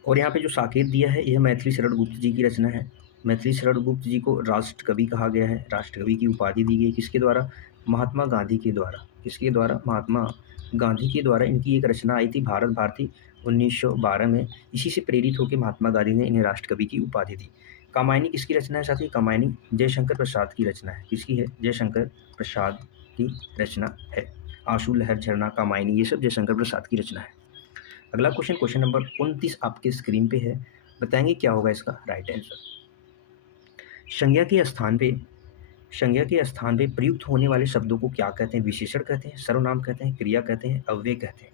और यहाँ पे जो साकेत दिया है यह मैथिली शरण गुप्त जी की रचना है। मैथिली शरण गुप्त जी को राष्ट्रकवि कहा गया है। राष्ट्रकवि की उपाधि दी गई किसके द्वारा? महात्मा गांधी के द्वारा। किसके द्वारा? महात्मा गांधी के द्वारा इनकी एक रचना आई थी भारत भारती 1912 में। इसी से प्रेरित होकर महात्मा गांधी ने इन्हें राष्ट्रकवि की उपाधि दी। कामायनी किसकी रचना है साथी? कामायनी जयशंकर प्रसाद की रचना है। किसकी है? जयशंकर प्रसाद की रचना है। आंसू, लहर, झरना, कामायनी, ये सब जयशंकर प्रसाद की रचना है। अगला क्वेश्चन नंबर 29 आपके स्क्रीन पे है। बताएंगे क्या होगा इसका राइट आंसर। संज्ञा के स्थान पे प्रयुक्त होने वाले शब्दों को क्या कहते हैं? विशेषण कहते हैं, सर्वनाम कहते हैं, क्रिया कहते हैं, अव्यय कहते हैं।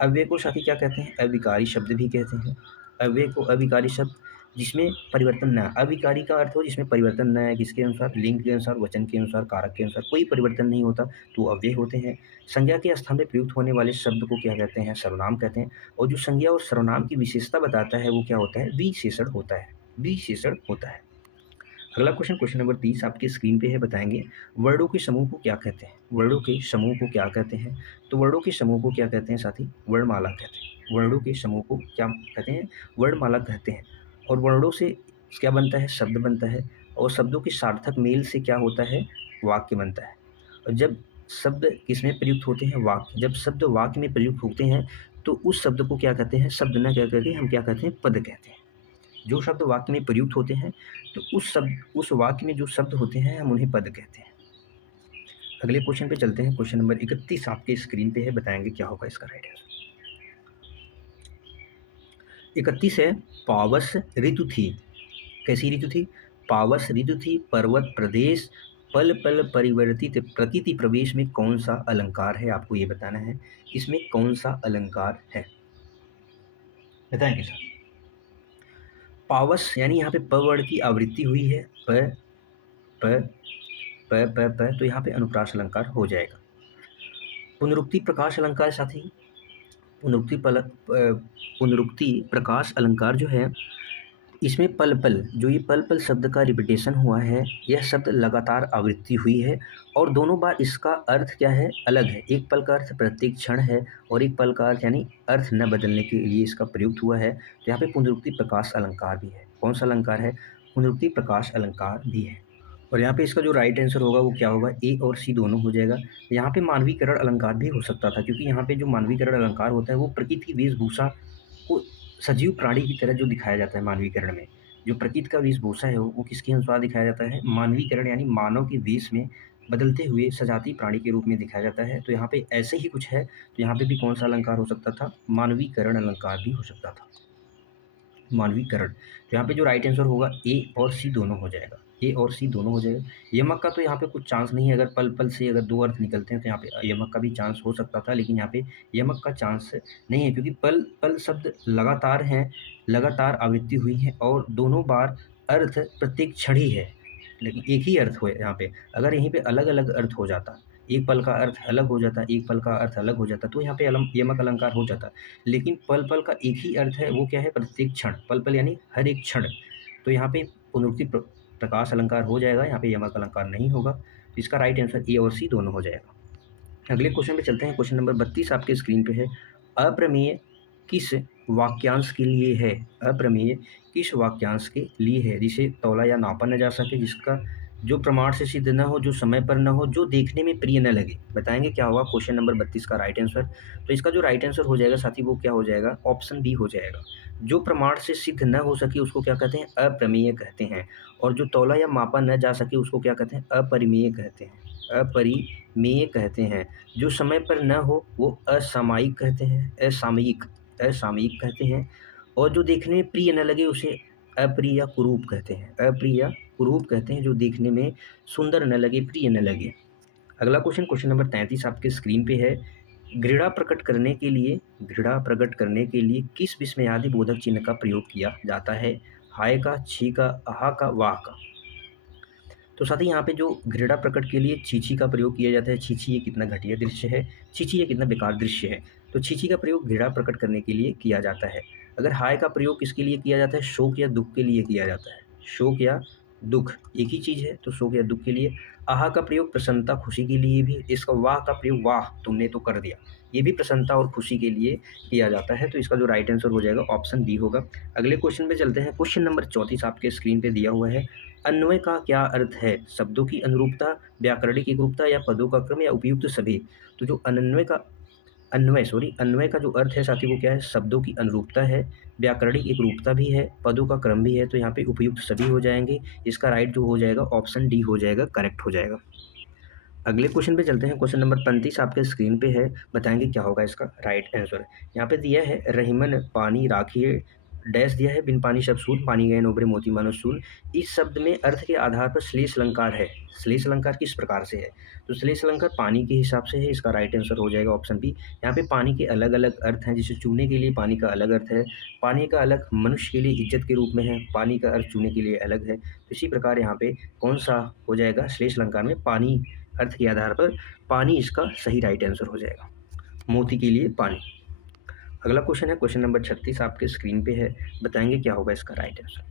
अव्यय को साथी क्या कहते हैं? अविकारी शब्द भी कहते हैं। अव्यय को अविकारी शब्द जिसमें परिवर्तन न, अविकारी का अर्थ हो जिसमें परिवर्तन न है, किसके अनुसार? लिंग के अनुसार, वचन के अनुसार, कारक के अनुसार, कोई परिवर्तन नहीं होता तो अव्यय होते हैं। संज्ञा के स्थान में प्रयुक्त होने वाले शब्द को क्या कहते हैं? सर्वनाम कहते हैं। और जो संज्ञा और सर्वनाम की विशेषता बताता है वो क्या होता है? विशेषण होता है। विशेषण होता है। अगला क्वेश्चन नंबर 30 आपके स्क्रीन पे है। बताएंगे वर्णों के समूह को क्या कहते हैं? वर्णों के समूह को क्या कहते हैं? तो वर्णों के समूह को क्या कहते हैं साथी? वर्णमाला कहते हैं। वर्णों के समूह को क्या कहते हैं? वर्णमाला कहते हैं। और वर्णों से क्या बनता है? शब्द बनता है। और शब्दों के सार्थक मेल से क्या होता है? वाक्य बनता है। और जब शब्द किसमें प्रयुक्त होते हैं? वाक्य। जब शब्द वाक्य में प्रयुक्त होते हैं तो उस शब्द को क्या कहते हैं? शब्द न कह करके हम क्या कहते हैं? पद कहते हैं। जो शब्द वाक्य में प्रयुक्त होते हैं तो उस वाक्य में जो शब्द होते हैं हम उन्हें पद कहते हैं। अगले क्वेश्चन पे चलते हैं। क्वेश्चन नंबर 31 आपके स्क्रीन पे है। बताएंगे क्या होगा इसका राइट आंसर। 31 है पावस ऋतु थी। कैसी ऋतु थी? पावस ऋतु थी। पर्वत प्रदेश पल पल परिवर्तित प्रकृति प्रवेश में कौन सा अलंकार है? आपको ये बताना है इसमें कौन सा अलंकार है, बताएंगे सर। पावस यानी यहाँ पे प वर्ड की आवृत्ति हुई है। प प प प प तो यहाँ पे अनुप्रास अलंकार हो जाएगा। पुनरुक्ति प्रकाश अलंकार साथी, पुनरुक्ति प्रकाश अलंकार जो है इसमें पल पल, जो ये पल पल शब्द का रिपीटेशन हुआ है, यह शब्द लगातार आवृत्ति हुई है और दोनों बार इसका अर्थ क्या है? अलग है। एक पल का अर्थ प्रत्येक क्षण है और एक पल का अर्थ यानी अर्थ न बदलने के लिए इसका प्रयुक्त हुआ है। तो यहाँ पे पुनरुक्ति प्रकाश अलंकार भी है। कौन सा अलंकार है? पुनरुक्ति प्रकाश अलंकार भी है। और यहाँ पे इसका जो राइट आंसर होगा वो क्या होगा? ए और सी दोनों हो जाएगा। यहाँ पे मानवीकरण अलंकार भी हो सकता था क्योंकि यहाँ पे जो मानवीकरण अलंकार होता है वो प्रकृति की वेशभूषा को सजीव प्राणी की तरह जो दिखाया जाता है मानवीकरण में, जो प्रकृति का वेशभूषा है वो किसके अनुसार दिखाया जाता है? मानवीकरण यानी मानव के वेश में बदलते हुए सजाती प्राणी के रूप में दिखाया जाता है। तो यहाँ पे ऐसे ही कुछ है। तो यहाँ पे भी कौन सा अलंकार हो सकता था? मानवीकरण अलंकार भी हो सकता था। मानवीकरण। तो यहाँ पे जो राइट आंसर होगा ए और सी दोनों हो जाएगा। ए और सी दोनों हो जाएगा। यमक का तो यहाँ पे कुछ चांस नहीं है। अगर पल पल से अगर दो अर्थ निकलते हैं तो यहाँ पे यमक का भी चांस हो सकता था, लेकिन यहाँ पे यमक का चांस नहीं है क्योंकि पल पल शब्द लगातार हैं, लगातार आवृत्ति हुई है और दोनों बार अर्थ प्रत्येक क्षण ही है, लेकिन एक ही अर्थ हो यहाँ पे। अगर यहीं पे अलग अलग अर्थ हो जाता, एक पल का अर्थ अलग हो जाता, एक पल का अर्थ अलग हो जाता, तो यहाँ पे यमक अलंकार हो जाता। लेकिन पल पल का एक ही अर्थ है, वो क्या है? प्रत्येक क्षण। पल पल यानी हर एक क्षण। तो यहाँ पे पुनरुक्ति प्रकाश अलंकार हो जाएगा, यहाँ पे यमक अलंकार नहीं होगा। तो इसका राइट आंसर ए और सी दोनों हो जाएगा। अगले क्वेश्चन पे चलते हैं। क्वेश्चन नंबर 32 आपके स्क्रीन पे है। अप्रमेय किस वाक्यांश के लिए है? अप्रमेय किस वाक्यांश के लिए है? जिसे तौला या नापा न जा सके, जिसका जो प्रमाण से सिद्ध न हो, जो समय पर न हो, जो देखने में प्रिय न लगे। बताएंगे क्या होगा क्वेश्चन नंबर 32 का राइट आंसर। तो इसका जो राइट आंसर हो जाएगा साथी वो क्या हो जाएगा? ऑप्शन बी हो जाएगा। जो प्रमाण से सिद्ध न हो सके उसको क्या कहते हैं? अप्रमेय कहते हैं। और जो तौला या मापा न जा सके उसको क्या कहते हैं? अपरिमेय कहते हैं। अपरिमेय कहते हैं। जो समय पर न हो वो असामयिक कहते हैं। असामयिक कहते हैं। और जो देखने में प्रिय न लगे उसे अप्रिय या कुरूप कहते हैं। अप्रिय या कुरूप कहते हैं, जो देखने में सुंदर न लगे, प्रिय न लगे। अगला क्वेश्चन नंबर 33 आपके स्क्रीन पे है। घृणा प्रकट करने के लिए किस विस्मयादि बोधक चिन्ह का प्रयोग किया जाता है? हाय का, छी का, आहा का, वाह का। तो साथ ही यहाँ पे जो घृणा प्रकट के लिए छीछी का प्रयोग किया जाता है। छीछी ये कितना घटिया दृश्य है, छीछी ये कितना बेकार दृश्य है। तो छीछी का प्रयोग घृणा प्रकट करने के लिए किया जाता है। अगर हाय का प्रयोग किसके लिए किया जाता है? शोक या दुख के लिए किया जाता है। शोक या दुख एक ही चीज़ है, तो सो गया दुख के लिए। आहा का प्रयोग प्रसन्नता खुशी के लिए भी, इसका वाह का प्रयोग वाह तुमने तो कर दिया, ये भी प्रसन्नता और खुशी के लिए किया जाता है। तो इसका जो राइट आंसर हो जाएगा ऑप्शन बी होगा। अगले क्वेश्चन पे चलते हैं। क्वेश्चन नंबर 34 आपके स्क्रीन पे दिया हुआ है। अन्वय का क्या अर्थ है? शब्दों की अनुरूपता, व्याकरणिक एकरूपता या पदों का क्रम या उपयुक्त सभी। तो जो अन्वय का जो अर्थ है साथी वो क्या है? शब्दों की अनुरूपता है, व्याकरणिक एकरूपता भी है, पदों का क्रम भी है, तो यहाँ पे उपयुक्त सभी हो जाएंगे। इसका राइट जो हो जाएगा ऑप्शन डी हो जाएगा, करेक्ट हो जाएगा। अगले क्वेश्चन पे चलते हैं। क्वेश्चन नंबर 35 आपके स्क्रीन पे है, बताएंगे क्या होगा इसका राइट आंसर। यहाँ पे दिया है रहीमन पानी राखिए, डैश दिया है बिन पानी सब सून, पानी गए उभरे मोती मानो सून। इस शब्द में अर्थ के आधार पर श्लेष अलंकार है। श्लेष अलंकार किस प्रकार से है? तो श्लेष अलंकार पानी के हिसाब से है, इसका राइट आंसर हो जाएगा ऑप्शन बी। यहाँ पे पानी के अलग अलग अर्थ हैं, जैसे चूने के लिए पानी का अलग अर्थ है, पानी का अलग मनुष्य के लिए इज्जत के रूप में है, पानी का अर्थ चूने के लिए अलग है। तो इसी प्रकार यहाँ पे कौन सा हो जाएगा? श्लेष अलंकार में पानी अर्थ के आधार पर पानी इसका सही राइट आंसर हो जाएगा, मोती के लिए पानी। अगला क्वेश्चन है क्वेश्चन नंबर 36 आपके स्क्रीन पे है, बताएंगे क्या होगा इसका राइट आंसर।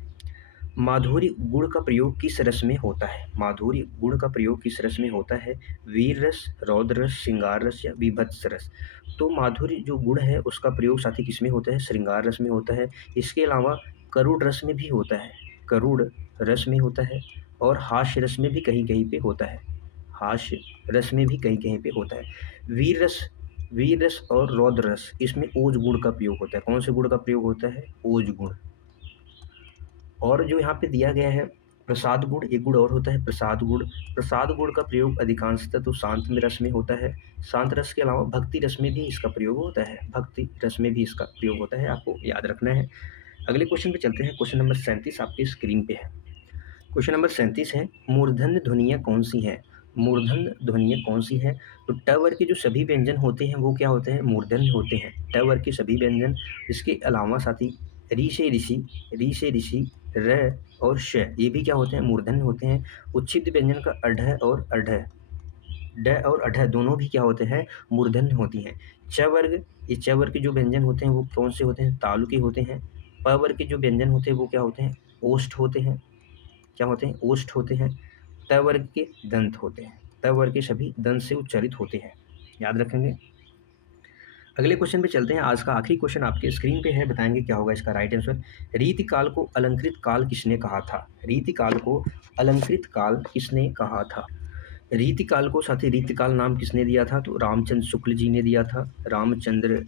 माधुर्य गुण का प्रयोग किस रस में होता है? माधुर्य गुण का प्रयोग किस रस में होता है? वीर रस, रौद्र रस, श्रृंगार रस या विभत्स रस। तो माधुर्य जो गुण है उसका प्रयोग साथी किस में होता है? श्रृंगार रस में होता है। इसके अलावा करुण रस में भी होता है, करुण रस में होता है, और हास्य रस में भी कहीं कहीं पे होता है, हास्य रस में भी कहीं कहीं पे होता है। वीर रस और रौद्र रस, इसमें ओज गुण का प्रयोग होता है। कौन से गुण का प्रयोग होता है? ओज गुण। और जो यहाँ पे दिया गया है प्रसाद गुण, एक गुण और होता है प्रसाद गुण। प्रसाद गुण का प्रयोग अधिकांशतः तो शांत रस में होता है। शांत रस के अलावा भक्ति रस में भी इसका प्रयोग होता है, भक्ति रस में भी इसका प्रयोग होता है, आपको याद रखना है। अगले क्वेश्चन पे चलते हैं। क्वेश्चन नंबर 37 आपकी स्क्रीन पे है। क्वेश्चन नंबर 37 है, मूर्धन्य ध्वनियाँ कौन सी हैं? मूर्धन्य ध्वनियाँ कौन सी हैं? तो ट वर्ग के जो सभी व्यंजन होते हैं वो क्या होते हैं? मूर्धन्य होते हैं, ट वर्ग के सभी व्यंजन। इसके अलावा साथी री से ऋषि, र और श, ये भी क्या होते हैं? मूर्धन्य होते हैं। उच्छिद व्यंजन का अढ़ और अढ़, ड और अढ़ दोनों भी क्या होते हैं? मूर्धन्य होती हैं। च वर्ग, ये च वर्ग के जो व्यंजन होते हैं वो कौन से होते हैं? तालु के होते हैं। प वर्ग के जो व्यंजन होते हैं वो क्या होते हैं? ओष्ठ होते हैं। क्या होते हैं? ओष्ठ होते हैं। त वर्ग के दंत होते हैं, त वर्ग के सभी दंत से उच्चारित होते हैं, याद रखेंगे। अगले क्वेश्चन पे चलते हैं। आज का आखिरी क्वेश्चन आपके स्क्रीन पे है, बताएंगे क्या होगा इसका राइट आंसर। रीतिकाल को अलंकृत काल किसने कहा था? रीतिकाल को अलंकृत काल किसने कहा था? रीतिकाल को साथी रीतिकाल नाम किसने दिया था? तो रामचंद्र शुक्ल जी ने दिया था, रामचंद्र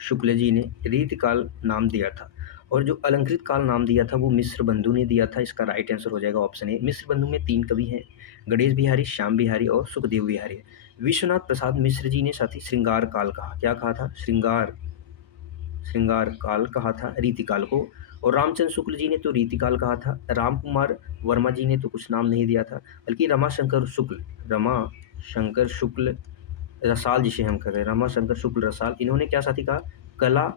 शुक्ल जी ने रीतिकाल नाम दिया था। और जो अलंकृत काल नाम दिया था वो मिश्र बंधु ने दिया था। इसका राइट आंसर हो जाएगा ऑप्शन ए। मिश्र बंधु में 3 कवि हैं, गणेश बिहारी, श्याम बिहारी और सुखदेव बिहारी। विश्वनाथ प्रसाद मिश्र जी ने साथी श्रृंगार काल कहा, क्या कहा था? श्रृंगार काल कहा था रीतिकाल को। और रामचंद्र शुक्ल जी ने तो रीतिकाल कहा था। राम कुमार वर्मा जी ने तो कुछ नाम नहीं दिया था, बल्कि रमाशंकर शुक्ल रसाल, जिसे हम कह रहे हैं रमाशंकर शुक्ल रसाल, इन्होंने क्या साथी कहा? कला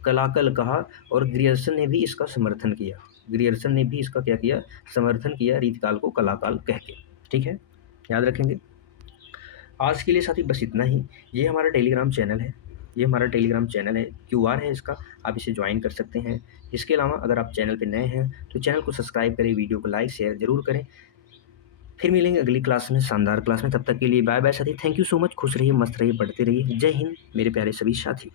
कलाकल कहा। और ग्रियर्सन ने भी इसका समर्थन किया, ग्रियर्सन ने भी इसका क्या किया? समर्थन किया रीतिकाल को कलाकाल कह के। ठीक है, याद रखेंगे। आज के लिए साथी बस इतना ही। ये हमारा टेलीग्राम चैनल है, क्यूआर है इसका, आप इसे ज्वाइन कर सकते हैं। इसके अलावा अगर आप चैनल पर नए हैं तो चैनल को सब्सक्राइब करें, वीडियो को लाइक शेयर जरूर करें। फिर मिलेंगे अगली क्लास में, शानदार क्लास में। तब तक के लिए बाय बाय साथी। Thank you so much. खुश रहिए, मस्त रहिए, पढ़ते रहिए। जय हिंद मेरे प्यारे सभी साथी।